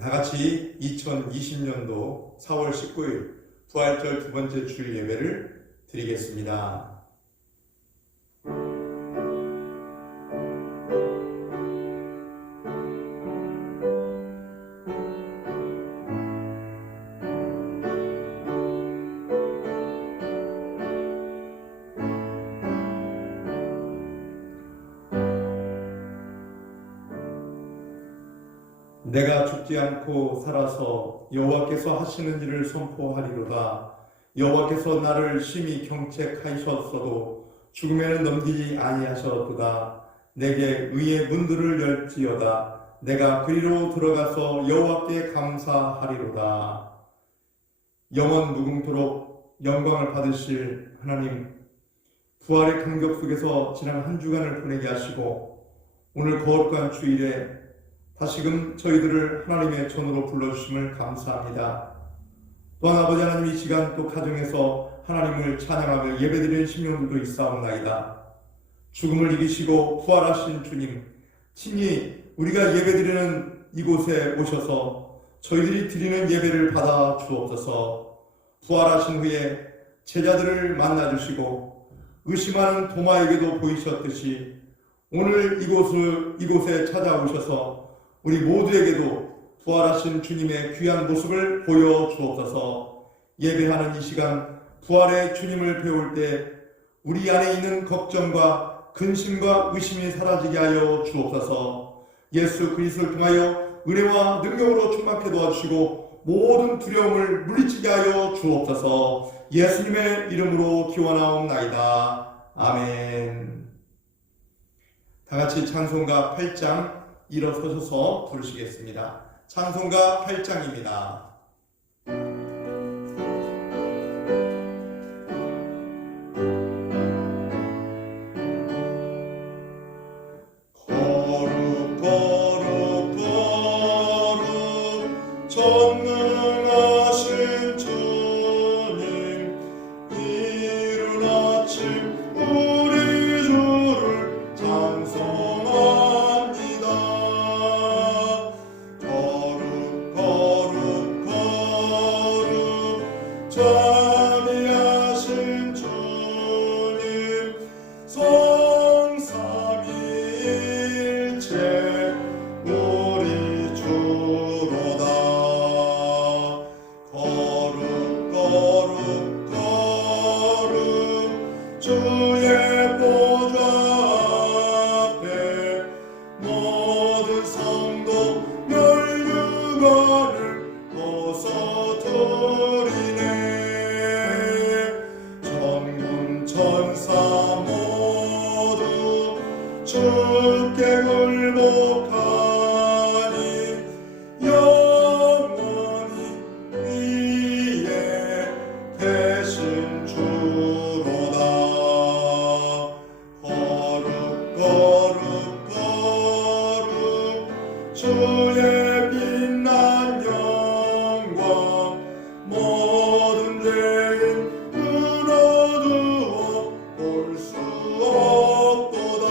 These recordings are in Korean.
다 같이 2020년도 4월 19일 부활절 두 번째 주일 예배를 드리겠습니다. 내가 죽지 않고 살아서 여호와께서 하시는 일을 선포하리로다. 여호와께서 나를 심히 경책하셨어도 죽음에는 넘기지 아니하셨도다. 내게 의의 문들을 열지어다. 내가 그리로 들어가서 여호와께 감사하리로다. 영원 무궁토록 영광을 받으실 하나님, 부활의 감격 속에서 지난 한 주간을 보내게 하시고 오늘 거룩한 주일에 다시금 저희들을 하나님의 전으로 불러주심을 감사합니다. 또한 아버지 하나님, 이 시간 또 가정에서 하나님을 찬양하며 예배드리는 심령들도 있사옵나이다. 죽음을 이기시고 부활하신 주님, 친히 우리가 예배드리는 이곳에 오셔서 저희들이 드리는 예배를 받아 주옵소서. 부활하신 후에 제자들을 만나주시고 의심하는 도마에게도 보이셨듯이 오늘 이곳에 찾아오셔서 우리 모두에게도 부활하신 주님의 귀한 모습을 보여주옵소서. 예배하는 이 시간 부활의 주님을 배울 때 우리 안에 있는 걱정과 근심과 의심이 사라지게 하여 주옵소서. 예수 그리스도를 통하여 은혜와 능력으로 충만케 도와주시고 모든 두려움을 물리치게 하여 주옵소서. 예수님의 이름으로 기원하옵나이다. 아멘. 다같이 찬송가 8장 일어서셔서 부르시겠습니다. 찬송가 8장입니다. 전능하신 주님, 이른 아침 우리 주를 찬송합니다. 거룩 거룩 거룩 자비하신 주님, 성삼위일체 우리 주로다. 거룩 거룩 거룩 주의 보좌 앞에 모든 성도 멸류관을 벗어드리네. 천군 천사 모두 주께 굴복하니 영원히 위에 계신 주로다. 거룩 거룩 거룩 주의 빛난 영광 모든 죄인 끊어두어 볼 수 없도다.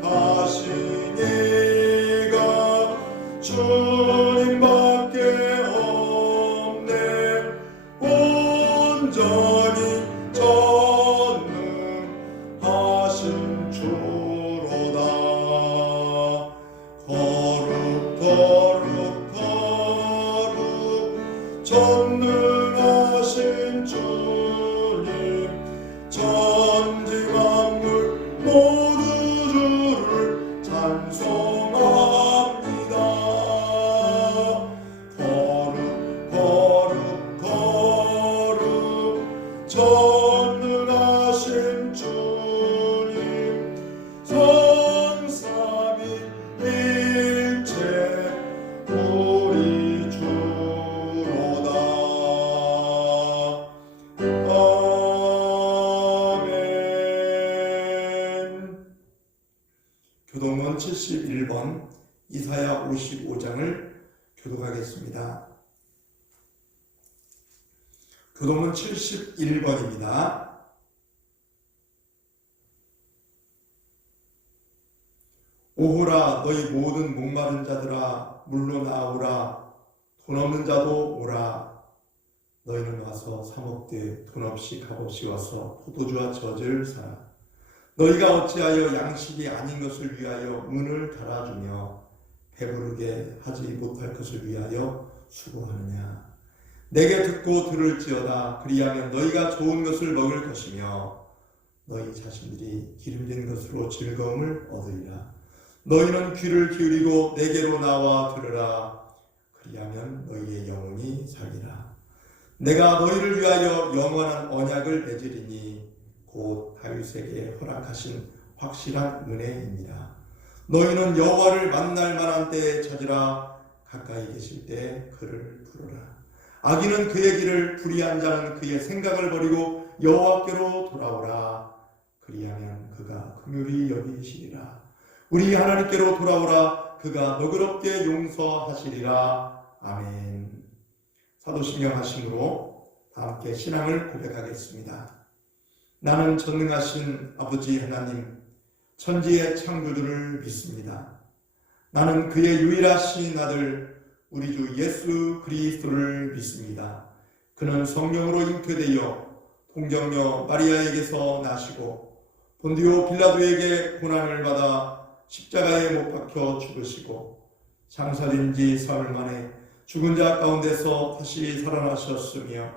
거룩하신 이가 주님밖에 없네. 온전히 전능하신 주로다. 거룩 거룩 거룩 전능하신 주님, 천지 만물 모두 주를 찬송합니다. 거룩 거룩 거룩 전능하신 주님, 성삼위일체 우리 주로다. 아멘. 교동문 71번, 이사야 55장을 교독하겠습니다. 교동문 71번입니다. 오호라 너희 모든 목마른 자들아 물로 나오라. 돈 없는 자도 오라. 너희는 와서 사 먹되 돈 없이 값없이 와서 포도주와 젖을 사라. 너희가 어찌하여 양식이 아닌 것을 위하여 문을 닫아주며 배부르게 하지 못할 것을 위하여 수고하느냐. 내게 듣고 들을지어다. 그리하면 너희가 좋은 것을 먹을 것이며 너희 자신들이 기름진 것으로 즐거움을 얻으리라. 너희는 귀를 기울이고 내게로 나와 들으라. 그리하면 너희의 영혼이 살리라. 내가 너희를 위하여 영원한 언약을 맺으리니 곧 다윗에게 허락하신 확실한 은혜입니다. 너희는 여호와를 만날 만한 때에 찾으라. 가까이 계실 때 그를 부르라. 악인은 그의 길을, 불의한 자는 그의 생각을 버리고 여호와께로 돌아오라. 그리하면 그가 긍휼히 여기시리라. 우리 하나님께로 돌아오라. 그가 너그럽게 용서하시리라. 아멘. 사도신경 하심으로 다 함께 신앙을 고백하겠습니다. 나는 전능하신 아버지 하나님, 천지의 창조주를 믿습니다. 나는 그의 유일하신 아들 우리 주 예수 그리스도를 믿습니다. 그는 성령으로 잉태되어 동정녀 마리아에게서 나시고 본디오 빌라도에게 고난을 받아 십자가에 못 박혀 죽으시고 장사된 지 사흘 만에 죽은 자 가운데서 다시 살아나셨으며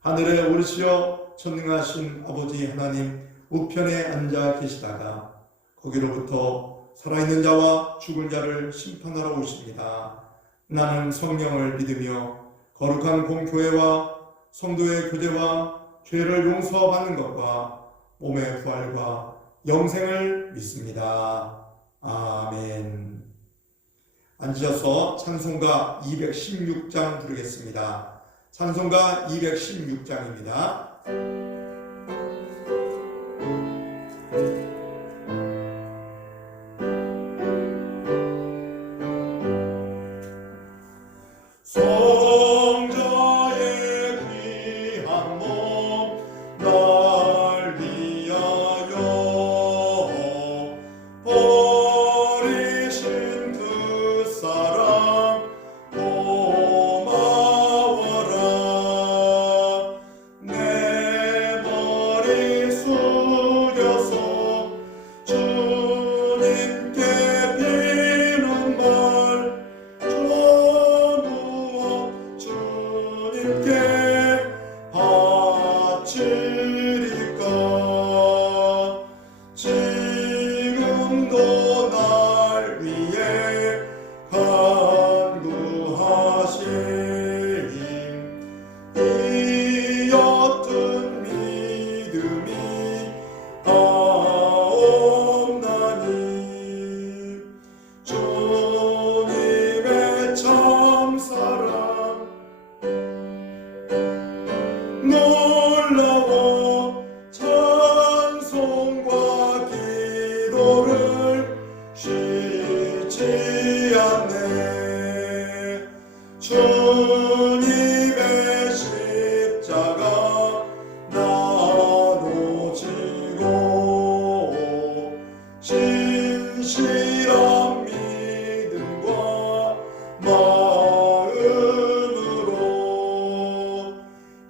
하늘에 오르시어 전능하신 아버지 하나님 우편에 앉아 계시다가 거기로부터 살아있는 자와 죽은 자를 심판하러 오십니다. 나는 성령을 믿으며 거룩한 공교회와 성도의 교제와 죄를 용서받는 것과 몸의 부활과 영생을 믿습니다. 아멘. 앉으셔서 찬송가 216장 부르겠습니다. 찬송가 216장입니다. 성자의 귀한 몸 날 위하여 버리신 그 사랑 고마워라. 내 머리 숙여서 주님께 비는 말 주님께 바치리까. 지금도 날 위해 간구하시니 이 옅은 믿음이 없나니. 주님의 참사랑 놀라워 찬송과 기도를 쉬지 않네. 주님의 십자가 나로 지고 진실한 믿음과 마음으로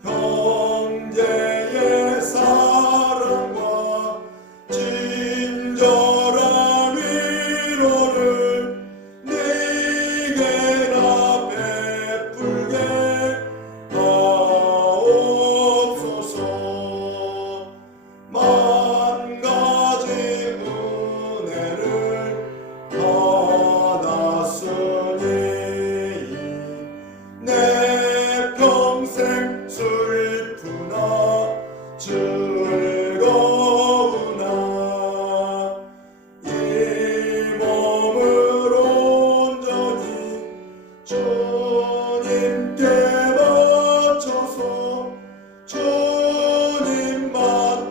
형제의 사랑과 친절한 위로를 네게나 베풀게 하옵소서. 만 가지 은혜를 받았으니 내 평생 슬프나 즐거우나 이 몸을 온전히 주님께 바쳐서 주님만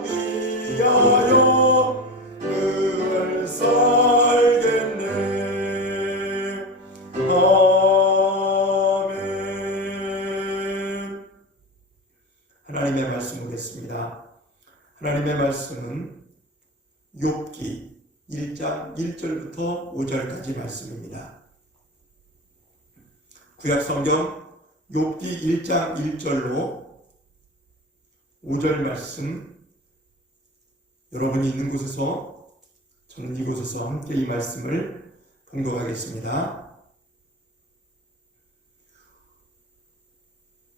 위하여 늘 살겠네. 아멘. 하나님의 말씀 보겠습니다. 하나님의 말씀은 욥기 1장 1절부터 5절까지 말씀입니다. 구약 성경 욥기 1장 1절로 5절 말씀, 여러분이 있는 곳에서 저는 이곳에서 함께 이 말씀을 봉독하겠습니다.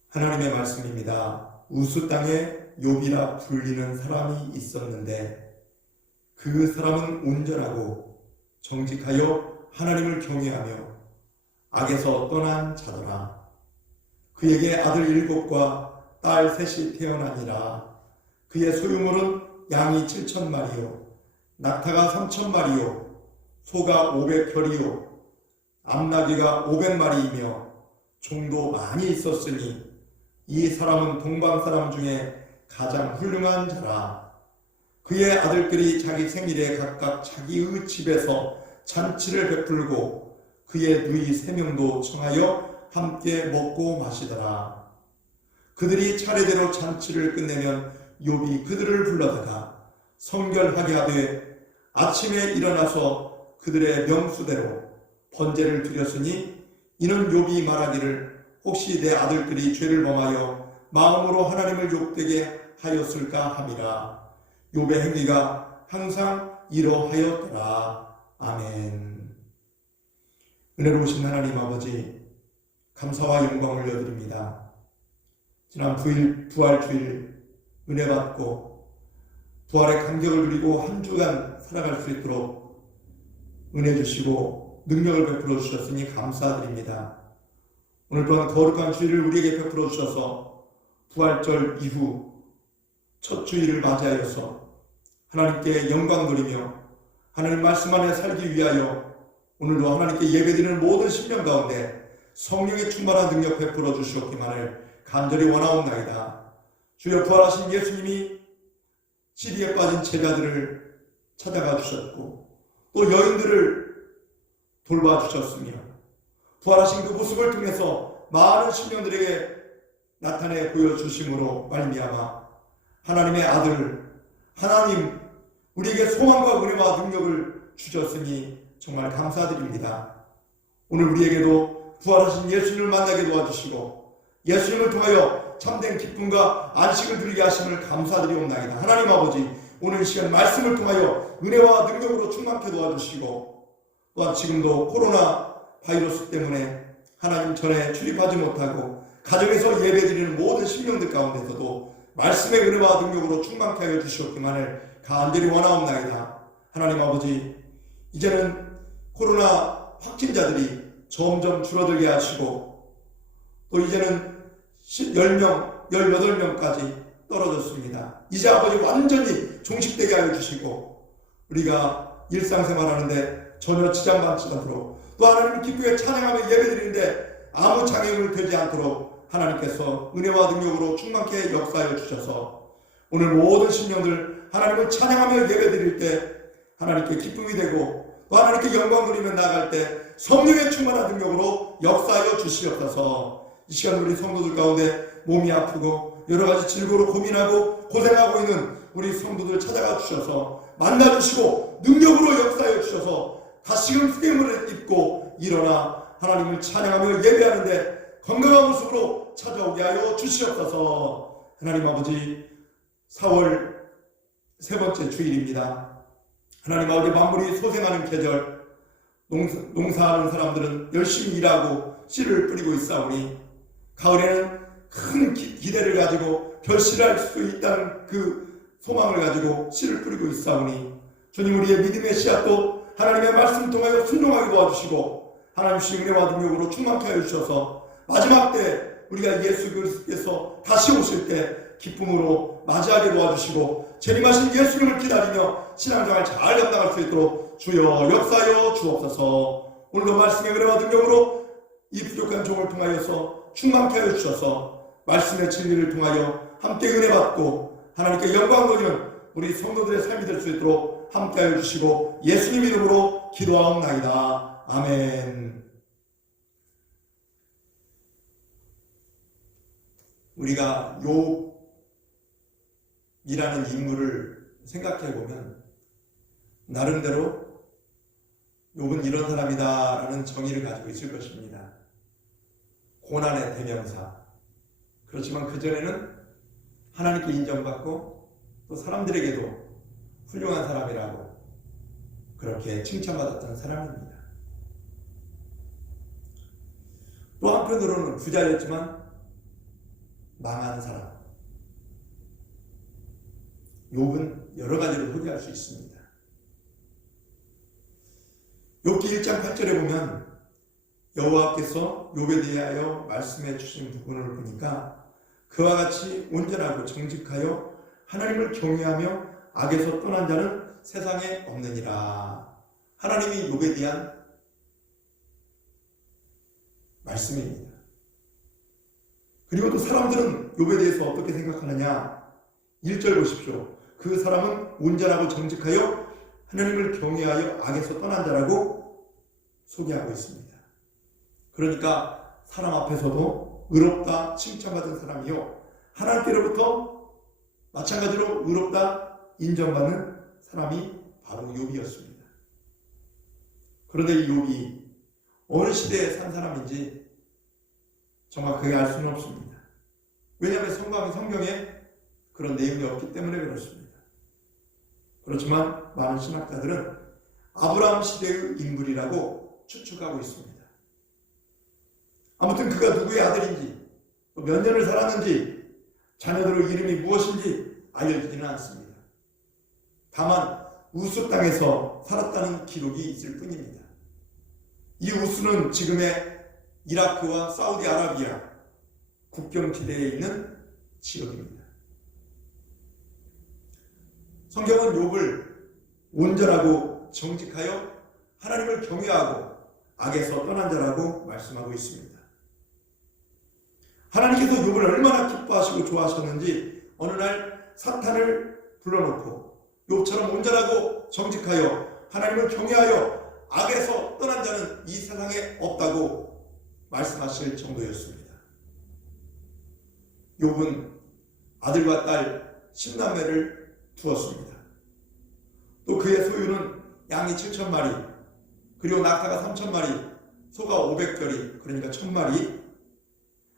하나님의 말씀입니다. 우스 땅에 욥이라 불리는 사람이 있었는데 그 사람은 온전하고 정직하여 하나님을 경외하며 악에서 떠난 자더라. 그에게 아들 7과 딸 3이 태어나니라. 그의 소유물은 양이 7,000마리요 낙타가 3,000마리요 소가 500켤이요 암나귀가 500마리이며 종도 많이 있었으니 이 사람은 동방 사람 중에 가장 훌륭한 자라. 그의 아들들이 자기 생일에 각각 자기의 집에서 잔치를 베풀고 그의 누이 3명도 청하여 함께 먹고 마시더라. 그들이 차례대로 잔치를 끝내면 욥이 그들을 불러다가 성결하게 하되 아침에 일어나서 그들의 명수대로 번제를 드렸으니 이는 욥이 말하기를 혹시 내 아들들이 죄를 범하여 마음으로 하나님을 욕되게 하였을까 함이라. 욥의 행위가 항상 이러하였더라. 아멘. 은혜로우신 하나님 아버지, 감사와 영광을 올려드립니다. 지난 부활주일 은혜 받고 부활의 감격을 누리고 한 주간 살아갈 수 있도록 은혜 주시고 능력을 베풀어 주셨으니 감사드립니다. 오늘 또한 거룩한 주일을 우리에게 베풀어 주셔서 부활절 이후 첫 주일을 맞이하여서 하나님께 영광 돌리며 하나님 말씀 안에 살기 위하여 오늘도 하나님께 예배드리는 모든 심령 가운데 성령의 충만한 능력 베풀어 주시옵기만을 간절히 원하옵나이다. 주여, 부활하신 예수님이 시리에 빠진 제자들을 찾아가 주셨고 또 여인들을 돌봐주셨으며 부활하신 그 모습을 통해서 많은 심령들에게 나타내 보여주심으로 말미암아 하나님의 아들 하나님 우리에게 소망과 은혜와 능력을 주셨으니 정말 감사드립니다. 오늘 우리에게도 부활하신 예수님을 만나게 도와주시고 예수님을 통하여 참된 기쁨과 안식을 누리게 하심을 감사드리옵나이다. 하나님 아버지, 오늘 시간 말씀을 통하여 은혜와 능력으로 충만케 도와주시고 또한 지금도 코로나 바이러스 때문에 하나님 전에 출입하지 못하고 가정에서 예배드리는 모든 심령들 가운데서도 말씀의 은혜와 능력으로 충만케 하여 주시옵기만을 간절히 원하옵나이다. 하나님 아버지, 이제는 코로나 확진자들이 점점 줄어들게 하시고 또 이제는 10명, 18명까지 떨어졌습니다. 이제 아버지 완전히 종식되게 하여 주시고 우리가 일상생활하는데 전혀 지장받지 않도록 또 하나님을 기쁘게 찬양하며 예배드리는데 아무 장애물 되지 않도록 하나님께서 은혜와 능력으로 충만케 역사하여 주셔서 오늘 모든 심령들 하나님을 찬양하며 예배드릴 때 하나님께 기쁨이 되고 또 하나님께 영광 돌리며 나아갈 때 성령의 충만한 능력으로 역사하여 주시옵소서. 이 시간 우리 성도들 가운데 몸이 아프고 여러 가지 질고로 고민하고 고생하고 있는 우리 성도들 찾아가 주셔서 만나주시고 능력으로 역사하여 주셔서 다시금 수행을 입고 일어나 하나님을 찬양하며 예배하는데 건강한 모습으로 찾아오게 하여 주시옵소서. 하나님 아버지, 4월 세 번째 주일입니다. 하나님 아버지, 만물이 소생하는 계절, 농사하는 사람들은 열심히 일하고 씨를 뿌리고 있사오니 가을에는 큰 기대를 가지고 결실할 수 있다는 그 소망을 가지고 씨를 뿌리고 있사오니 주님, 우리의 믿음의 씨앗도 하나님의 말씀 통하여 순종하게 도와주시고 하나님 씨 은혜와 능력으로 충만케 하여 주셔서 마지막 때 우리가 예수 그리스도께서 다시 오실 때 기쁨으로 맞이하게 도와주시고 재림하신 예수님을 기다리며 신앙생활 잘 감당할 수 있도록 주여 역사하여 주옵소서. 오늘도 말씀의 은혜와 능력으로 이 부족한 종을 통하여서 충만케 하여 주셔서 말씀의 진리를 통하여 함께 은혜 받고 하나님께 영광 돌리는 우리 성도들의 삶이 될 수 있도록 함께 하여 주시고 예수님 이름으로 기도하옵나이다. 아멘. 우리가 욥이라는 인물을 생각해 보면 나름대로 욥은 이런 사람이다라는 정의를 가지고 있을 것입니다. 고난의 대명사. 그렇지만 그전에는 하나님께 인정받고 또 사람들에게도 훌륭한 사람이라고 그렇게 칭찬받았던 사람입니다. 또 한편으로는 부자였지만 망한 사람. 욥은 여러 가지로 소개할 수 있습니다. 욥기 1장 8절에 보면 여호와께서 욥에 대하여 말씀해 주신 부분을 보니까 그와 같이 온전하고 정직하여 하나님을 경외하며 악에서 떠난 자는 세상에 없느니라. 하나님이 욥에 대한 말씀입니다. 그리고 또 사람들은 욥에 대해서 어떻게 생각하느냐? 1절 보십시오. 그 사람은 온전하고 정직하여 하나님을 경외하여 악에서 떠난 자라고 소개하고 있습니다. 그러니까 사람 앞에서도 의롭다 칭찬받은 사람이요, 하나님께로부터 마찬가지로 의롭다 인정받는 사람이 바로 욥이었습니다. 그런데 이 욥이 어느 시대에 산 사람인지 정확하게 알 수는 없습니다. 왜냐하면 성경에 그런 내용이 없기 때문에 그렇습니다. 그렇지만 많은 신학자들은 아브라함 시대의 인물이라고 추측하고 있습니다. 아무튼 그가 누구의 아들인지, 또 몇 년을 살았는지, 자녀들의 이름이 무엇인지 알려지지는 않습니다. 다만 우스 땅에서 살았다는 기록이 있을 뿐입니다. 이 우스는 지금의 이라크와 사우디아라비아 국경지대에 있는 지역입니다. 성경은 욥을 온전하고 정직하여 하나님을 경외하고 악에서 떠난 자라고 말씀하고 있습니다. 하나님께서 욥을 얼마나 기뻐하시고 좋아하셨는지 어느 날 사탄을 불러놓고 욥처럼 온전하고 정직하여 하나님을 경외하여 악에서 떠난 자는 이 세상에 없다고 말씀하실 정도였습니다. 욥은 아들과 딸 10남매를 두었습니다. 또 그의 소유는 양이 7,000마리, 그리고 낙타가 3,000마리, 소가 500결이, 그러니까 1,000마리,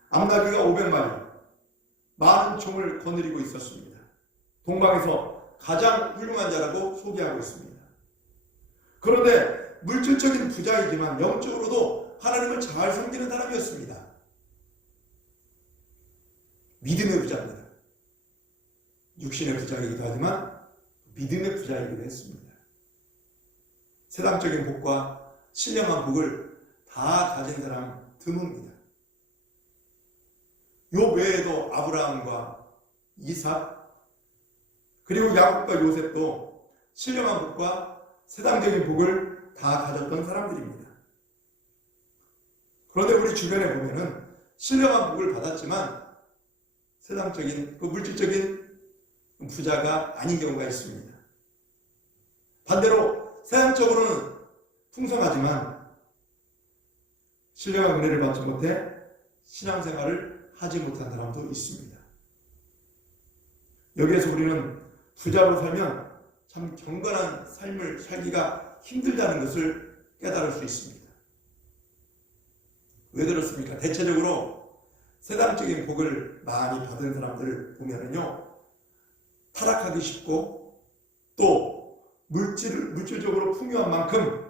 암나귀가 500마리, 많은 종을 거느리고 있었습니다. 동방에서 가장 훌륭한 자라고 소개하고 있습니다. 그런데 물질적인 부자이지만 영적으로도 하나님을 잘 섬기는 사람이었습니다. 믿음의 부자입니다. 육신의 부자이기도 하지만 믿음의 부자이기도 했습니다. 세상적인 복과 신령한 복을 다 가진 사람 드뭅니다. 욥 외에도 아브라함과 이삭, 그리고 야곱과 요셉도 신령한 복과 세상적인 복을 다 가졌던 사람들입니다. 그런데 우리 주변에 보면은 신령한 복을 받았지만 세상적인, 물질적인 부자가 아닌 경우가 있습니다. 반대로 세상적으로는 풍성하지만 신령한 은혜를 받지 못해 신앙생활을 하지 못한 사람도 있습니다. 여기에서 우리는 부자로 살면 참 경건한 삶을 살기가 힘들다는 것을 깨달을 수 있습니다. 왜 그렇습니까? 대체적으로 세상적인 복을 많이 받은 사람들을 보면은요, 타락하기 쉽고 또 물질적으로 풍요한 만큼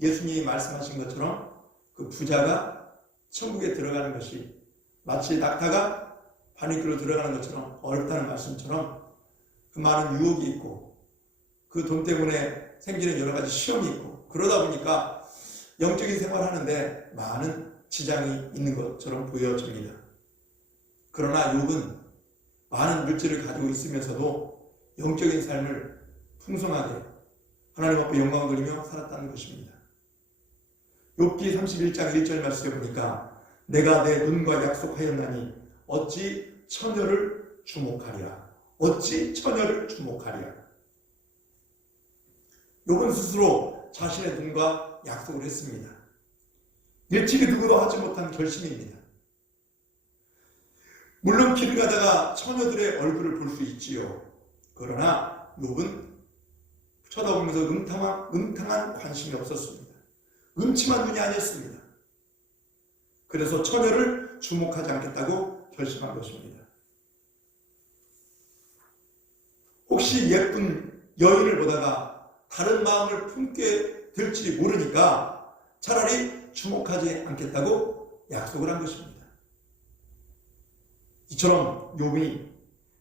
예수님이 말씀하신 것처럼 그 부자가 천국에 들어가는 것이 마치 낙타가 바늘길로 들어가는 것처럼 어렵다는 말씀처럼 그 많은 유혹이 있고 그 돈 때문에 생기는 여러 가지 시험이 있고 그러다 보니까 영적인 생활하는데 많은 지장이 있는 것처럼 보여집니다. 그러나 욥은 많은 물질을 가지고 있으면서도 영적인 삶을 풍성하게 하나님 앞에 영광을 돌리며 살았다는 것입니다. 욥기 31장 1절 말씀에 보니까 내가 내 눈과 약속하였나니 어찌 처녀를 주목하리라. 어찌 처녀를 주목하리라. 욥은 스스로 자신의 눈과 약속을 했습니다. 일찍이 누구도 하지 못한 결심입니다. 물론 길을 가다가 처녀들의 얼굴을 볼 수 있지요. 그러나 욥은 쳐다보면서 음탕한 관심이 없었습니다. 음침한 눈이 아니었습니다. 그래서 처녀를 주목하지 않겠다고 결심한 것입니다. 혹시 예쁜 여인을 보다가 다른 마음을 품게 될지 모르니까 차라리 주목하지 않겠다고 약속을 한 것입니다. 이처럼 욥이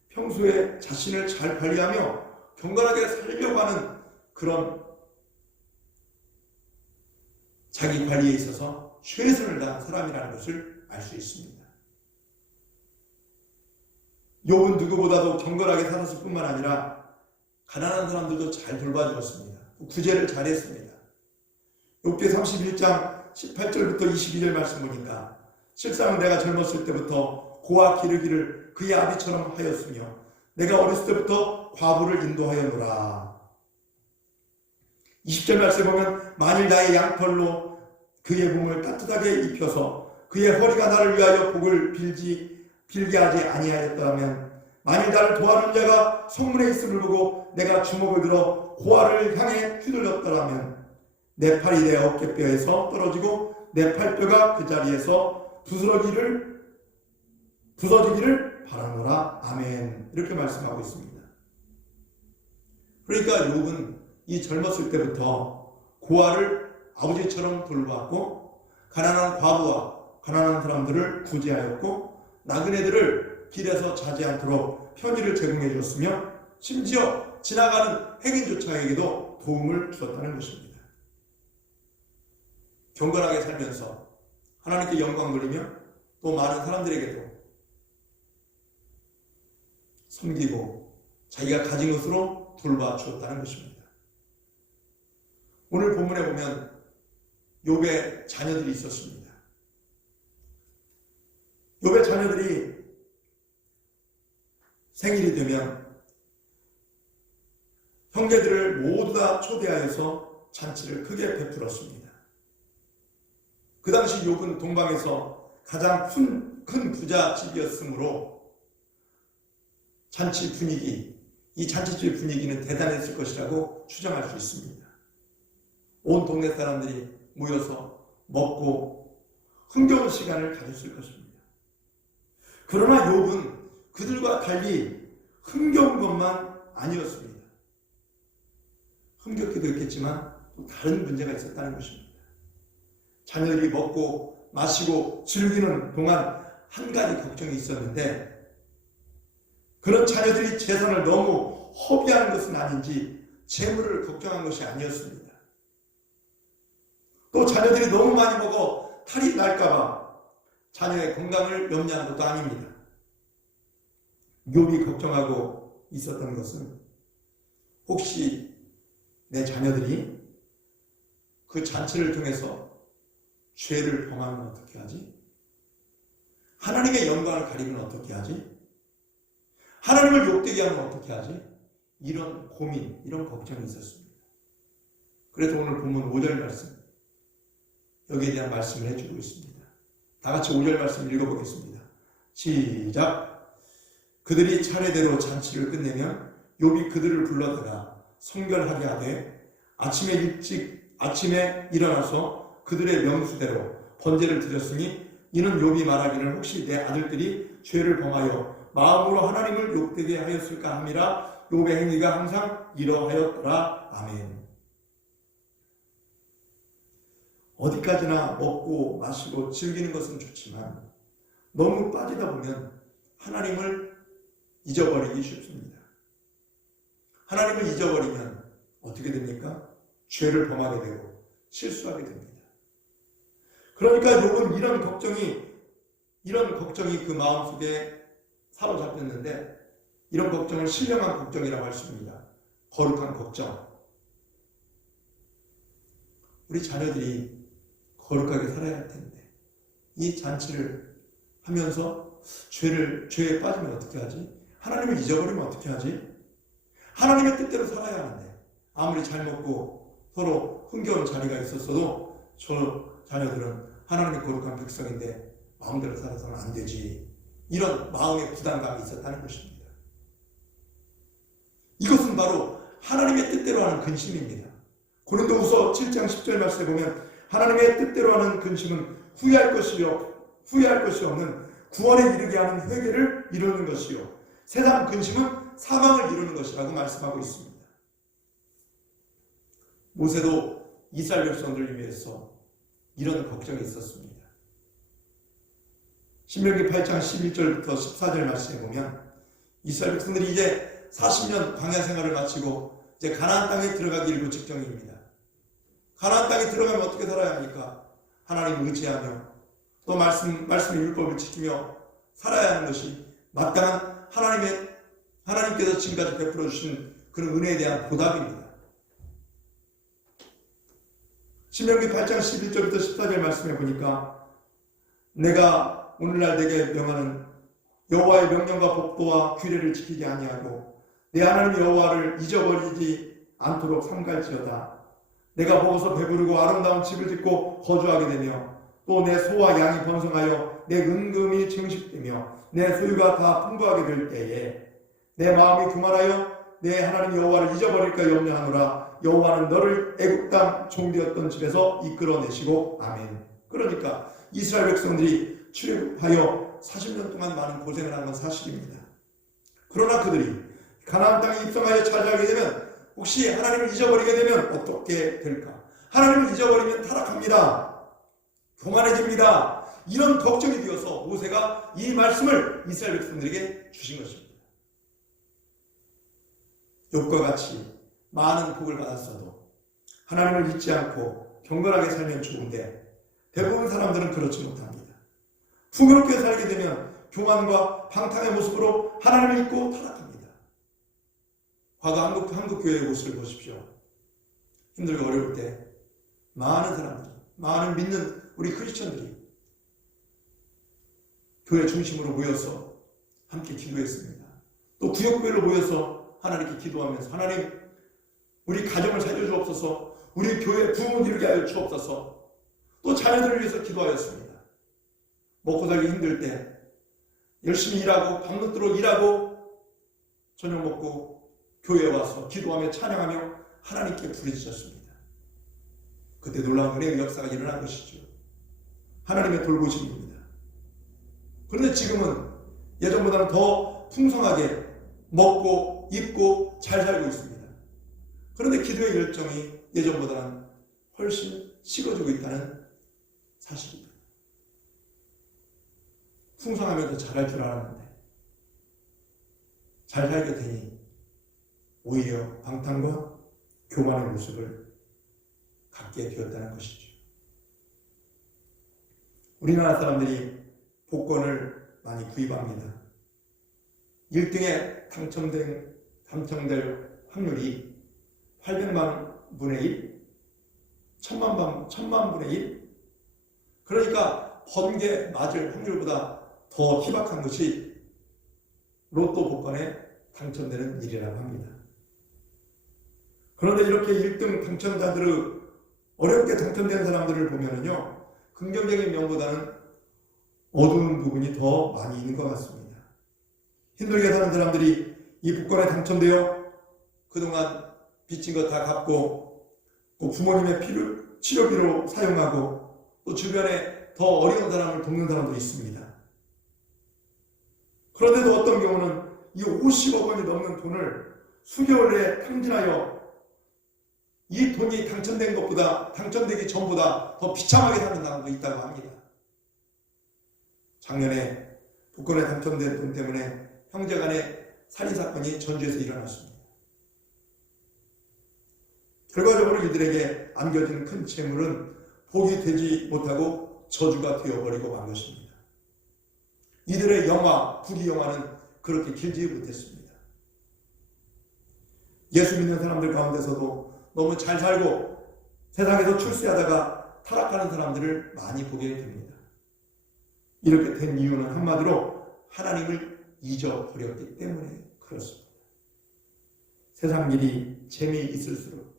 평소에 자신을 잘 관리하며 경건하게 살려고 하는 그런 자기 관리에 있어서 최선을 다한 사람이라는 것을 알 수 있습니다. 욥은 누구보다도 경건하게 살았을 뿐만 아니라 가난한 사람들도 잘 돌봐주었습니다. 구제를 잘했습니다. 욥기 31장 18절부터 22절 말씀 보니까 실상 내가 젊었을 때부터 고와 기르기를 그의 아비처럼 하였으며 내가 어렸을 때부터 과부를 인도하였노라. 20절 말씀 보면 만일 나의 양털로 그의 몸을 따뜻하게 입혀서 그의 허리가 나를 위하여 복을 빌게 하지 아니하였다면 만일 나를 도와주는 자가 성문에 있음을 보고 내가 주먹을 들어 고아를 향해 휘둘렀더라면 내 팔이 내 어깨뼈에서 떨어지고 내 팔뼈가 그 자리에서 부서지기를 바라노라. 아멘. 이렇게 말씀하고 있습니다. 그러니까 욥은 이 젊었을 때부터 고아를 아버지처럼 돌보았고 가난한 과부와 가난한 사람들을 구제하였고 나그네들을 길에서 자지 않도록 편의를 제공해 주었으며 심지어 지나가는 행인조차에게도 도움을 주었다는 것입니다. 경건하게 살면서 하나님께 영광 돌리며 또 많은 사람들에게도 섬기고 자기가 가진 것으로 돌봐 주었다는 것입니다. 오늘 본문에 보면 욥의 자녀들이 있었습니다. 욥의 자녀들이 생일이 되면 형제들을 모두 다 초대하여서 잔치를 크게 베풀었습니다. 그 당시 욥은 동방에서 가장 큰 부잣집이었으므로 잔치 분위기, 이 잔치집의 분위기는 대단했을 것이라고 추정할 수 있습니다. 온 동네 사람들이 모여서 먹고 흥겨운 시간을 가졌을 것입니다. 그러나 욥은 그들과 달리 흥겨운 것만 아니었습니다. 흥겹기도 했겠지만 또 다른 문제가 있었다는 것입니다. 자녀들이 먹고 마시고 즐기는 동안 한 가지 걱정이 있었는데 그런 자녀들이 재산을 너무 허비하는 것은 아닌지 재물을 걱정한 것이 아니었습니다. 또 자녀들이 너무 많이 먹어 탈이 날까봐 자녀의 건강을 염려한 것도 아닙니다. 욥이 걱정하고 있었던 것은 혹시 내 자녀들이 그 잔치를 통해서 죄를 범하면 어떻게 하지? 하나님의 영광을 가리면 어떻게 하지? 하나님을 욕되게 하면 어떻게 하지? 이런 고민, 이런 걱정이 있었습니다. 그래서 오늘 본문 5절 말씀, 여기에 대한 말씀을 해주고 있습니다. 다 같이 5절 말씀 읽어보겠습니다. 시작! 그들이 차례대로 잔치를 끝내면 욥이 그들을 불러다가 성결하게 하되 아침에 일어나서 그들의 명수대로 번제를 드렸으니 이는 욥이 말하기를 혹시 내 아들들이 죄를 범하여 마음으로 하나님을 욕되게 하였을까 함이라. 욥의 행위가 항상 이러하였더라. 아멘. 어디까지나 먹고 마시고 즐기는 것은 좋지만 너무 빠지다 보면 하나님을 잊어버리기 쉽습니다. 하나님을 잊어버리면 어떻게 됩니까? 죄를 범하게 되고 실수하게 됩니다. 그러니까 욥은 이런 걱정이 그 마음속에 사로잡혔는데 이런 걱정을 신령한 걱정이라고 할 수 있습니다. 거룩한 걱정. 우리 자녀들이 거룩하게 살아야 할 텐데 이 잔치를 하면서 죄에 빠지면 어떻게 하지? 하나님을 잊어버리면 어떻게 하지? 하나님의 뜻대로 살아야 하는데 아무리 잘 먹고 서로 흥겨운 자리가 있었어도 저 자녀들은 하나님의 거룩한 백성인데 마음대로 살아서는 안 되지. 이런 마음의 부담감이 있었다는 것입니다. 이것은 바로 하나님의 뜻대로 하는 근심입니다. 고린도후서 7장 10절 말씀에 보면 하나님의 뜻대로 하는 근심은 후회할 것이 없는 구원에 이르게 하는 회개를 이루는 것이요 세상 근심은 사망을 이루는 것이라고 말씀하고 있습니다. 모세도 이스라엘 백성들을 위해서 이런 걱정이 있었습니다. 신명기 8장 11절부터 14절 말씀에 보면 이스라엘 백성들이 이제 40년 광야 생활을 마치고 이제 가나안 땅에 들어가기 일부 직전입니다. 가나안 땅에 들어가면 어떻게 살아야 합니까? 하나님을 의지하며 또 말씀의 율법을 지키며 살아야 하는 것이 마땅한 하나님께서 지금까지 베풀어 주신 그런 은혜에 대한 보답입니다. 신명기 8장 11절부터 14절 말씀해 보니까 내가 오늘날 내게 명하는 여호와의 명령과 법도와 규례를 지키지 아니하고 내 하나님 여호와를 잊어버리지 않도록 삼갈지어다. 내가 먹어서 배부르고 아름다운 집을 짓고 거주하게 되며 또 내 소와 양이 번성하여 내 은금이 증식되며 내 소유가 다 풍부하게 될 때에 내 마음이 교만하여 내 하나님 여호와를 잊어버릴까 염려하노라. 여호와는 너를 애굽 땅 종되었던 집에서 이끌어내시고 아멘. 그러니까 이스라엘 백성들이 출애굽하여 40년 동안 많은 고생을 한 건 사실입니다. 그러나 그들이 가나안 땅에 입성하여 잘 살게 되면 혹시 하나님을 잊어버리게 되면 어떻게 될까? 하나님을 잊어버리면 타락합니다. 교만해집니다. 이런 걱정이 되어서 모세가 이 말씀을 이스라엘 백성들에게 주신 것입니다. 욥과 같이 많은 복을 받았어도 하나님을 잊지 않고 경건하게 살면 좋은데 대부분 사람들은 그렇지 못합니다. 풍요롭게 살게 되면 교만과 방탕의 모습으로 하나님을 잊고 타락합니다. 과거 한국 교회의 모습을 보십시오. 힘들고 어려울 때 많은 사람들이, 많은 믿는 우리 크리스천들이 교회 중심으로 모여서 함께 기도했습니다. 또 구역별로 모여서 하나님께 기도하면서 하나님 우리 가정을 살려주옵소서, 우리 교회 부흥을 이루게 하여 주옵소서, 또 자녀들을 위해서 기도하였습니다. 먹고 살기 힘들 때 열심히 일하고 밤늦도록 일하고 저녁 먹고 교회에 와서 기도하며 찬양하며 하나님께 부르짖었습니다. 그때 놀라운 은혜의 역사가 일어난 것이죠. 하나님의 돌보심입니다. 그런데 지금은 예전보다는 더 풍성하게 먹고 입고 잘 살고 있습니다. 그런데 기도의 열정이 예전보다는 훨씬 식어지고 있다는 사실입니다. 풍성하면서 잘할 줄 알았는데 잘 살게 되니 오히려 방탕과 교만의 모습을 갖게 되었다는 것이죠. 우리나라 사람들이 복권을 많이 구입합니다. 1등에 당첨될 확률이 800만 분의 1, 1000만 분의 1. 그러니까 번개 맞을 확률보다 더 희박한 것이 로또 복권에 당첨되는 일이라고 합니다. 그런데 이렇게 1등 당첨자들의 어렵게 당첨된 사람들을 보면은요, 긍정적인 면보다는 어두운 부분이 더 많이 있는 것 같습니다. 힘들게 사는 사람들이 이 복권에 당첨되어 그동안 빚진 거 다 갚고 또 부모님의 치료비로 사용하고 또 주변에 더 어려운 사람을 돕는 사람도 있습니다. 그런데도 어떤 경우는 이 50억 원이 넘는 돈을 수개월 내에 탕진하여 이 돈이 당첨되기 전보다 더 비참하게 사는 사람도 있다고 합니다. 작년에 복권에 당첨된 돈 때문에 형제간의 살인사건이 전주에서 일어났습니다. 결과적으로 이들에게 안겨진 큰 채무는 복이 되지 못하고 저주가 되어버리고 만 것입니다. 이들의 불의 영화는 그렇게 길지 못했습니다. 예수 믿는 사람들 가운데서도 너무 잘 살고 세상에서 출세하다가 타락하는 사람들을 많이 보게 됩니다. 이렇게 된 이유는 한마디로 하나님을 잊어버렸기 때문에 그렇습니다. 세상 일이 재미있을수록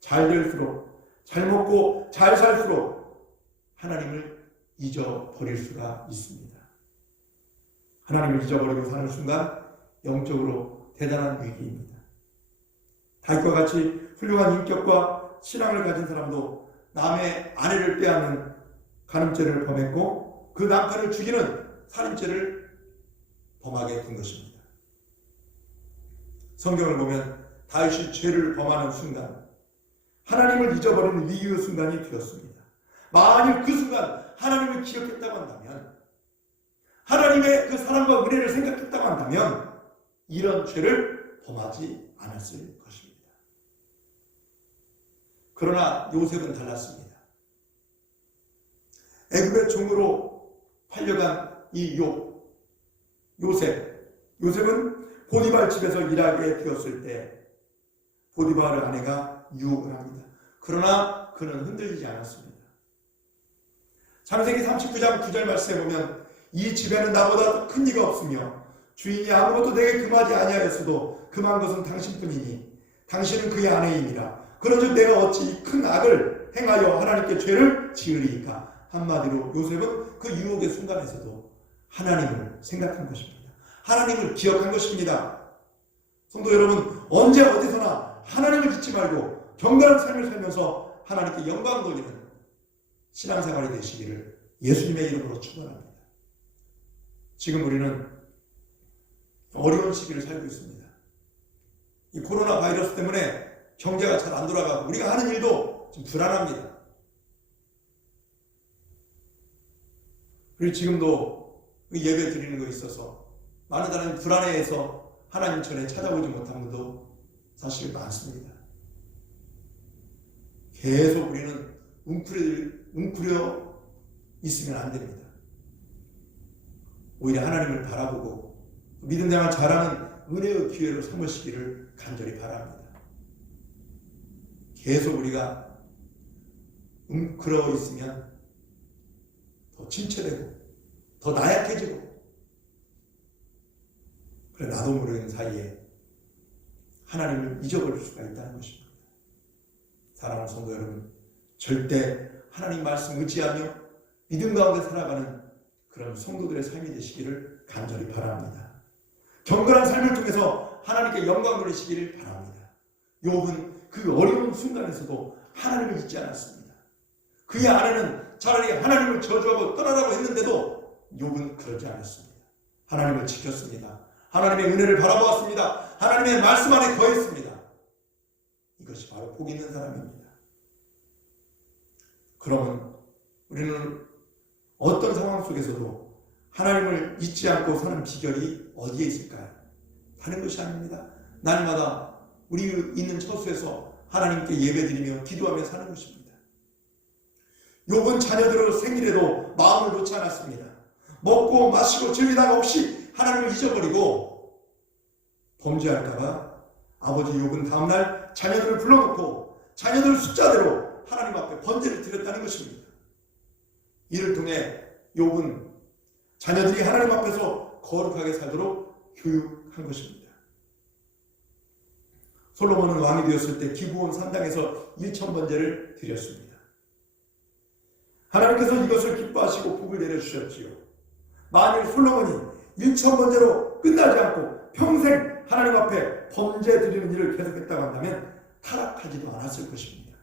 잘 될수록 잘 먹고 잘 살수록 하나님을 잊어버릴 수가 있습니다. 하나님을 잊어버리고 사는 순간 영적으로 대단한 위기입니다. 다윗과 같이 훌륭한 인격과 신앙을 가진 사람도 남의 아내를 빼앗는 간음죄를 범했고 그 남편을 죽이는 살인죄를 범하게 된 것입니다. 성경을 보면 다윗이 죄를 범하는 순간 하나님을 잊어버리는 위기의 순간이 되었습니다. 만일 그 순간 하나님을 기억했다고 한다면, 하나님의 그 사랑과 은혜를 생각했다고 한다면 이런 죄를 범하지 않았을 것입니다. 그러나 요셉은 달랐습니다. 애굽의 종으로 팔려간 이 요셉은 보디발 집에서 일하게 되었을 때 보디발의 아내가 유혹을 합니다. 그러나 그는 흔들리지 않았습니다. 창세기 39장 9절 말씀에 보면 이 집에는 나보다 큰 이가 없으며 주인이 아무것도 내게 금하지 아니하였어도 금한 것은 당신뿐이니 당신은 그의 아내이니라. 그런즉 내가 어찌 큰 악을 행하여 하나님께 죄를 지으리이까. 한마디로 요셉은 그 유혹의 순간에서도 하나님을 생각한 것입니다. 하나님을 기억한 것입니다. 성도 여러분, 언제 어디서나 하나님을 잊지 말고 경건한 삶을 살면서 하나님께 영광 돌리는 신앙생활이 되시기를 예수님의 이름으로 축원합니다. 지금 우리는 어려운 시기를 살고 있습니다. 이 코로나 바이러스 때문에 경제가 잘 안 돌아가고 우리가 하는 일도 좀 불안합니다. 그리고 지금도 예배 드리는 거에 있어서 많은 사람이 불안해해서 하나님 전에 찾아오지 못한 분도 사실 많습니다. 계속 우리는 웅크려 있으면 안 됩니다. 오히려 하나님을 바라보고 믿음 생활 잘하는 은혜의 기회로 삼으시기를 간절히 바랍니다. 계속 우리가 웅크려 있으면 더 침체되고 더 나약해지고, 그래 나도 모르는 사이에 하나님을 잊어버릴 수가 있다는 것입니다. 사랑하는 성도 여러분, 절대 하나님 말씀 의지하며 믿음 가운데 살아가는 그런 성도들의 삶이 되시기를 간절히 바랍니다. 경건한 삶을 통해서 하나님께 영광 돌리시기를 바랍니다. 욥은 그 어려운 순간에서도 하나님을 잊지 않았습니다. 그의 아내는 차라리 하나님을 저주하고 떠나라고 했는데도 욥은 그러지 않았습니다. 하나님을 지켰습니다. 하나님의 은혜를 바라보았습니다. 하나님의 말씀 안에 거했습니다. 이것이 바로 복 있는 사람입니다. 그러면 우리는 어떤 상황 속에서도 하나님을 잊지 않고 사는 비결이 어디에 있을까요? 다른 것이 아닙니다. 날마다 우리 있는 처소에서 하나님께 예배드리며 기도하며 사는 것입니다. 욥은 자녀들의 생일에도 마음을 놓지 않았습니다. 먹고 마시고 즐기다가 없이 하나님을 잊어버리고 범죄할까봐 아버지 욥은 다음날 자녀들을 불러놓고 자녀들 숫자대로 하나님 앞에 번제를 드렸다는 것입니다. 이를 통해 욥은 자녀들이 하나님 앞에서 거룩하게 살도록 교육한 것입니다. 솔로몬은 왕이 되었을 때 기브온 산당에서 1000번제를 드렸습니다. 하나님께서 이것을 기뻐하시고 복을 내려주셨지요. 만일 솔로몬이 1000번제로 끝나지 않고 평생 하나님 앞에 번제 드리는 일을 계속했다고 한다면 타락하지도 않았을 것입니다.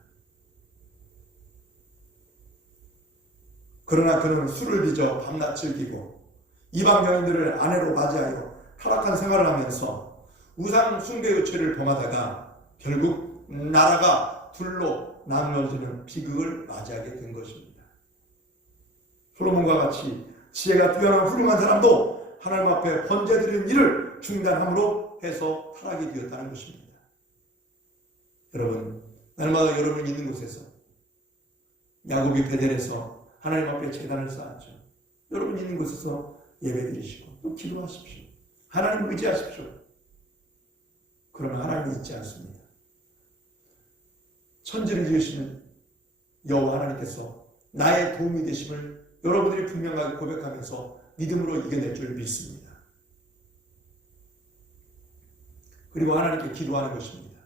그러나 그는 술을 빚어 밤낮 즐기고 이방 여인들을 아내로 맞이하여 타락한 생활을 하면서 우상 숭배의 죄를 범하다가 결국 나라가 둘로 나누어지는 비극을 맞이하게 된 것입니다. 솔로몬과 같이 지혜가 뛰어난 훌륭한 사람도 하나님 앞에 번제 드리는 일을 중단함으로 해서 타락이 되었다는 것입니다. 여러분, 날마다 여러분 있는 곳에서 야곱이 베델에서 하나님 앞에 제단을 쌓았죠. 여러분 있는 곳에서 예배드리시고 또 기도하십시오. 하나님 의지하십시오. 그러나 하나님이 잊지 않습니다. 천지를 지으시는 여호와 하나님께서 나의 도움이 되심을 여러분들이 분명하게 고백하면서 믿음으로 이겨낼 줄 믿습니다. 그리고 하나님께 기도하는 것입니다.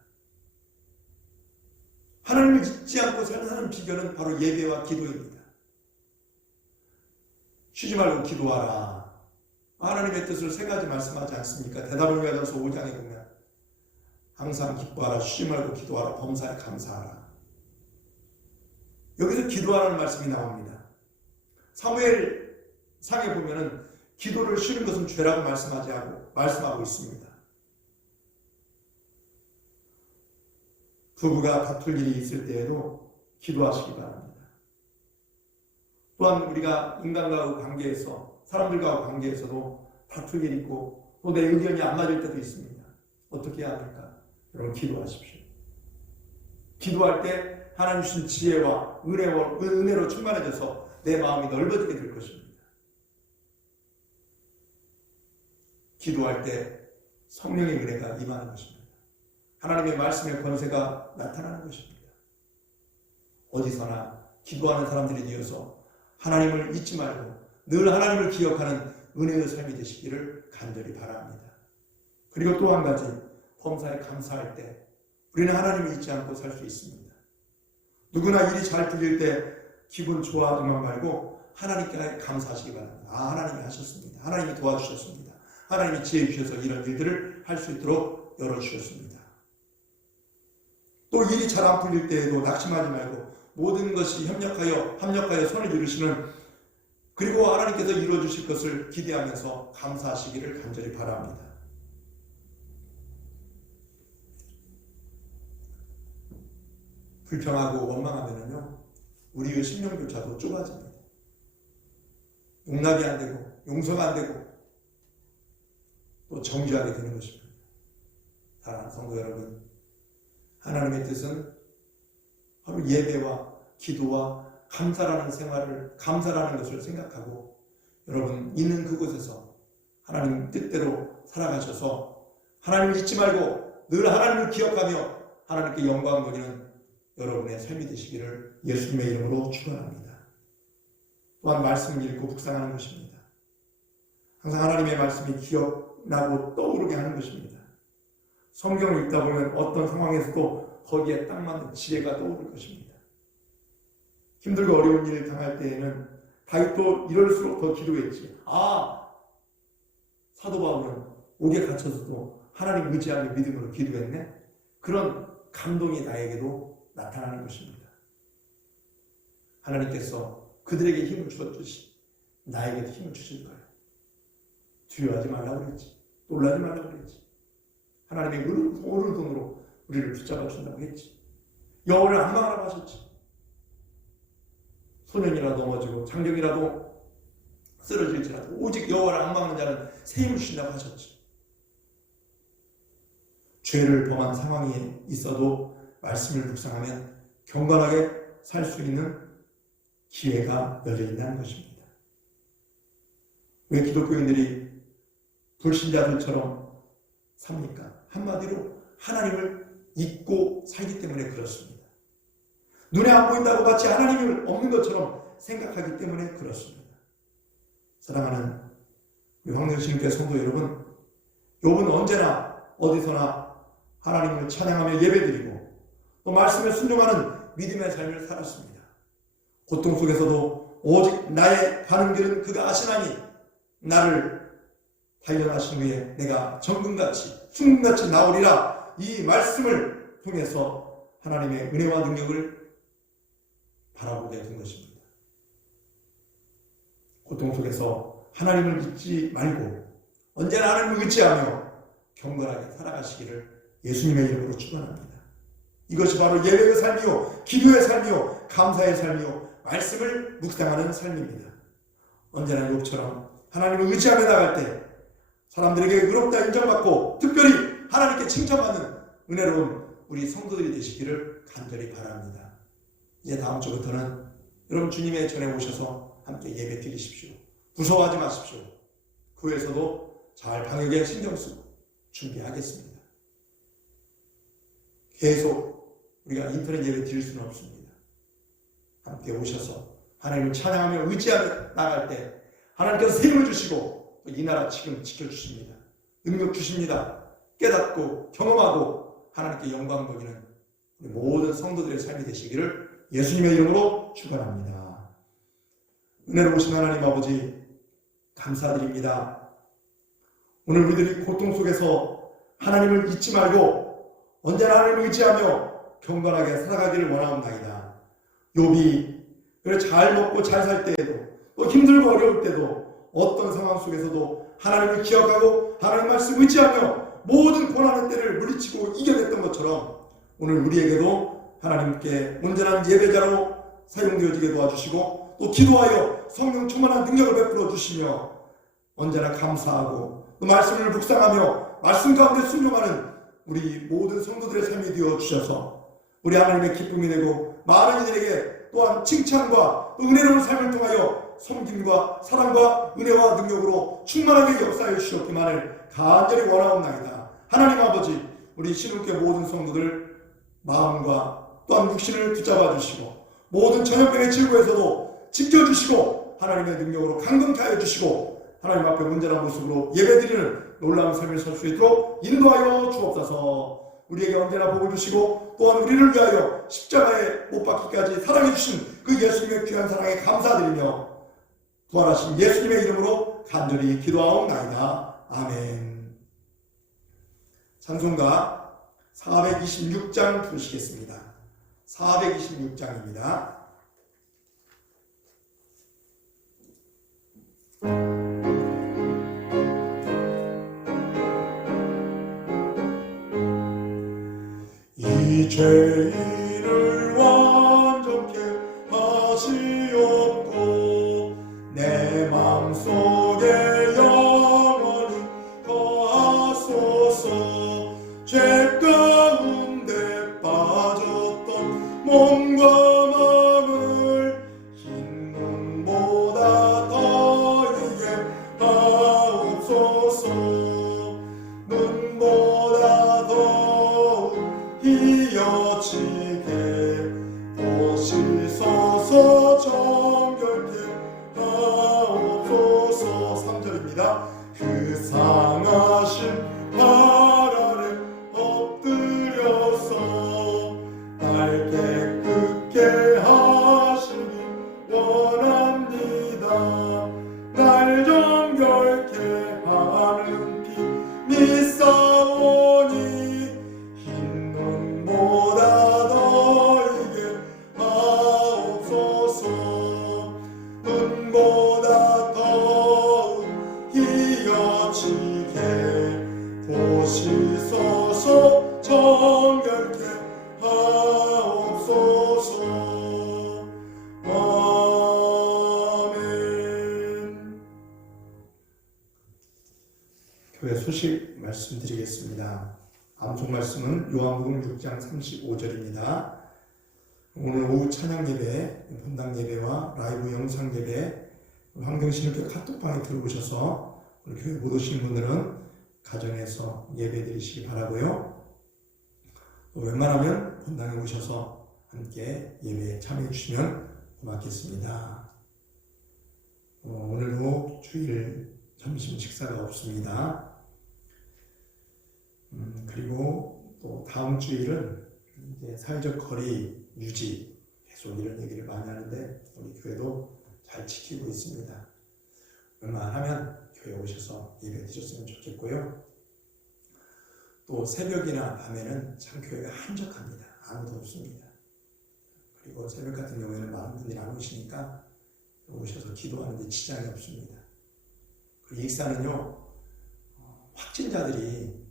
하나님을 잊지 않고 사는 비결은 바로 예배와 기도입니다. 쉬지 말고 기도하라. 하나님의 뜻을 세 가지 말씀하지 않습니까? 대답을 위하여서 5장에 보면 항상 기뻐하라, 쉬지 말고 기도하라, 범사에 감사하라. 여기서 기도하라는 말씀이 나옵니다. 사무엘 상에 보면은 기도를 쉬는 것은 죄라고 말씀하고 있습니다. 부부가 다툴 일이 있을 때에도 기도하시기 바랍니다. 또한 우리가 인간과의 관계에서, 사람들과의 관계에서도 다툴 일이 있고 또 내 의견이 안 맞을 때도 있습니다. 어떻게 해야 합니까? 여러분 기도하십시오. 기도할 때 하나님 주신 지혜와 은혜로 충만해져서 내 마음이 넓어지게 될 것입니다. 기도할 때 성령의 은혜가 임하는 것입니다. 하나님의 말씀의 권세가 나타나는 것입니다. 어디서나 기도하는 사람들이 되어서 하나님을 잊지 말고 늘 하나님을 기억하는 은혜의 삶이 되시기를 간절히 바랍니다. 그리고 또 한 가지, 범사에 감사할 때 우리는 하나님을 잊지 않고 살 수 있습니다. 누구나 일이 잘 풀릴 때 기분 좋아하기만 말고 하나님께 감사하시기 바랍니다. 하나님이 하셨습니다. 하나님이 도와주셨습니다. 하나님이 지혜 주셔서 이런 일들을 할 수 있도록 열어주셨습니다. 또 일이 잘 안 풀릴 때에도 낙심하지 말고 모든 것이 합력하여 손을 이루시는, 그리고 하나님께서 이루어주실 것을 기대하면서 감사하시기를 간절히 바랍니다. 불평하고 원망하면요, 우리의 심령조차도 좁아집니다. 용납이 안 되고 용서가 안 되고 또 정죄하게 되는 것입니다. 사랑하는 성도 여러분, 하나님의 뜻은 바로 예배와 기도와 감사라는 것을 생각하고 여러분 있는 그곳에서 하나님 뜻대로 살아가셔서 하나님을 잊지 말고 늘 하나님을 기억하며 하나님께 영광 돌리는 여러분의 삶이 되시기를 예수님의 이름으로 축원합니다. 또한 말씀을 읽고 묵상하는 것입니다. 항상 하나님의 말씀이 기억나고 떠오르게 하는 것입니다. 성경을 읽다 보면 어떤 상황에서도 거기에 딱 맞는 지혜가 떠오를 것입니다. 힘들고 어려운 일을 당할 때에는 다윗도 이럴수록 더 기도했지. 사도 바울은 옥에 갇혀서도 하나님 의지하며 믿음으로 기도했네. 그런 감동이 나에게도 나타나는 것입니다. 하나님께서 그들에게 힘을 주었듯이 나에게도 힘을 주실 거예요. 두려워하지 말라고 그랬지. 놀라지 말라고 그랬지. 하나님의 오른손으로 우리를 붙잡아 준다고 했지. 여호와를 앙망하라고 하셨지. 소년이라도 넘어지고 장정이라도 쓰러질지라도 오직 여호와를 앙망하는 자는 새 힘을 주신다고 하셨지. 죄를 범한 상황이 있어도 말씀을 묵상하면 경건하게 살 수 있는 기회가 열려 있다는 것입니다. 왜 기독교인들이 불신자들처럼 삽니까? 한마디로 하나님을 잊고 살기 때문에 그렇습니다. 눈에 안 보인다고 마치 하나님이 없는 것처럼 생각하기 때문에 그렇습니다. 사랑하는 우리 황영신교회 성도 여러분, 욥은 언제나 어디서나 하나님을 찬양하며 예배드리고 또 말씀에 순종하는 믿음의 삶을 살았습니다. 고통 속에서도 오직 나의 가는 길은 그가 아시나니 나를 단련하신 후에 내가 정금같이 순금같이 나오리라, 이 말씀을 통해서 하나님의 은혜와 능력을 바라보게 된 것입니다. 고통 속에서 하나님을 잊지 말고 언제나 하나님을 의지하며 경건하게 살아가시기를 예수님의 이름으로 축원합니다. 이것이 바로 예배의 삶이요, 기도의 삶이요, 감사의 삶이요, 말씀을 묵상하는 삶입니다. 언제나 욥처럼 하나님을 의지하며 나갈 때 사람들에게 의롭다 인정받고 특별히 하나님께 칭찬받는 은혜로운 우리 성도들이 되시기를 간절히 바랍니다. 이제 다음 주부터는 여러분 주님의 전에 오셔서 함께 예배 드리십시오. 무서워하지 마십시오. 교회에서도 잘 방역에 신경 쓰고 준비하겠습니다. 계속 우리가 인터넷 예배 드릴 수는 없습니다. 함께 오셔서 하나님을 찬양하며 의지하며 나갈 때 하나님께서 새 힘을 주시고 이 나라 지금 지켜주십니다. 능력 주십니다. 깨닫고 경험하고 하나님께 영광 돌리는 우리 모든 성도들의 삶이 되시기를 예수님의 이름으로 축원합니다. 은혜로우신 하나님 아버지 감사드립니다. 오늘 우리들이 고통 속에서 하나님을 잊지 말고 언제나 하나님을 의지하며 경건하게 살아가기를 원하옵나이다. 욥이 잘 먹고 잘 살 때에도 또 힘들고 어려울 때도 어떤 상황 속에서도 하나님을 기억하고 하나님 말씀 의지하며 모든 고난의 때를 물리치고 이겨냈던 것처럼 오늘 우리에게도 하나님께 온전한 예배자로 사용되어지게 도와주시고 또 기도하여 성령 충만한 능력을 베풀어 주시며 언제나 감사하고 또 말씀을 묵상하며 말씀 가운데 순종하는 우리 모든 성도들의 삶이 되어 주셔서 우리 하나님의 기쁨이 되고 많은 이들에게 또한 칭찬과 또 은혜로운 삶을 통하여 섬김과 사랑과 은혜와 능력으로 충만하게 역사해 주시옵기만을 간절히 원하옵나이다. 하나님 아버지, 우리 신울교 모든 성도들 마음과 또한 육신을 붙잡아 주시고 모든 전염병의 질고에서도 지켜주시고 하나님의 능력으로 강건케 하여 주시고 하나님 앞에 온전한 모습으로 예배드리는 놀라운 삶을 살 수 있도록 인도하여 주옵소서. 우리에게 언제나 복을 주시고 또한 우리를 위하여 십자가에 못 박히기까지 사랑해 주신 그 예수님의 귀한 사랑에 감사드리며 부활하신 예수님의 이름으로 간절히 기도하옵나이다. 아멘. 찬송가 426장 부르시겠습니다. 426장입니다. 이 죄인을 완전케 하시옵고 내 맘속에 영원히 거하소서. 죄 가운데 빠졌던 몸과 마음을 흰 눈보다 더 이게 하옵소서. 눈보다 더욱 이어지게 또 씻어서 정결케 하옵소서. 3절입니다. 그 상하신 발 아래 엎드려서 날 깨끗게 하시기 원합니다. 날 정결케 하는 피 믿사오니 흰 눈보다 더 이게 하옵소서. 눈보다 더욱 이어지게 도 씻어서 정결케 하옵소서. 아멘. 교회 소식 말씀드리겠습니다. 암송 말씀은 요한복음 6장 35절입니다. 오늘 오후 찬양 예배, 본당 예배와 라이브 영상 예배 황경신학교 카톡방에 들어오셔서 우리 교회 못 오신 분들은 가정에서 예배 드리시기 바라고요. 또 웬만하면 본당에 오셔서 함께 예배에 참여해 주시면 고맙겠습니다. 오늘도 주일 점심 식사가 없습니다. 그리고 또 다음 주일은 이제 사회적 거리 유지 계속 이런 얘기를 많이 하는데 우리 교회도 잘 지키고 있습니다. 웬만하면 교회 오셔서 예배 드렸으면 좋겠고요. 또 새벽이나 밤에는 참 교회가 한적합니다. 아무도 없습니다. 그리고 새벽 같은 경우에는 많은 분들이 안 오시니까 오셔서 기도하는데 지장이 없습니다. 그리고 익사는요 확진자들이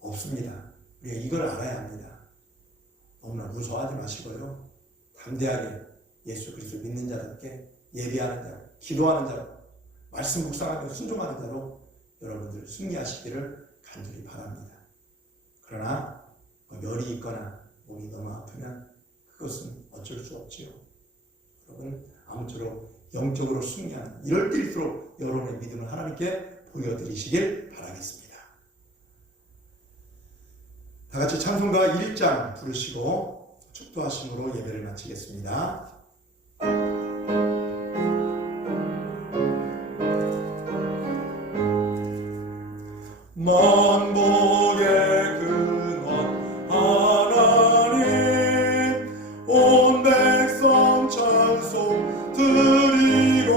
없습니다. 우리가 이걸 알아야 합니다. 너무나 무서워하지 마시고요. 담대하게 예수 그리스도 믿는 자답게 예배하는 자, 기도하는 자로 말씀 묵상하며 순종하는 자로 여러분들 승리하시기를 간절히 바랍니다. 그러나 열이 있거나 몸이 너무 아프면 그것은 어쩔 수 없지요. 여러분 아무쪼록 영적으로 승리하는 이럴 때일수록 여러분의 믿음을 하나님께 보여드리시길 바라겠습니다. 다 같이 찬송가 1장 부르시고 축도하심으로 예배를 마치겠습니다. 만복의 근원 하나님 온 백성 찬송 드리고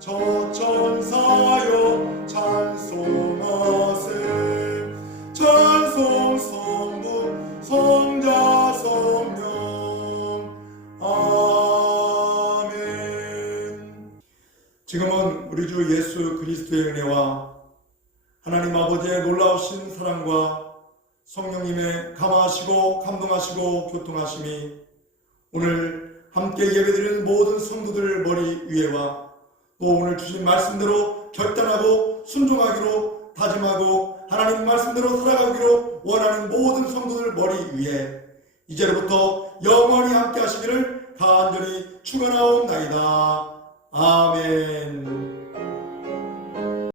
저천사여 찬송하세 찬송 지금은 우리 주 예수 그리스도의 은혜와 하나님 아버지의 놀라우신 사랑과 성령님의 감화하시고 감동하시고 교통하심이 오늘 함께 예배드리는 모든 성도들 머리 위에와 또 오늘 주신 말씀대로 결단하고 순종하기로 다짐하고 하나님 말씀대로 살아가기로 원하는 모든 성도들 머리 위에 이제로부터 영원히 함께 하시기를 간절히 축원하옵나이다. 아멘.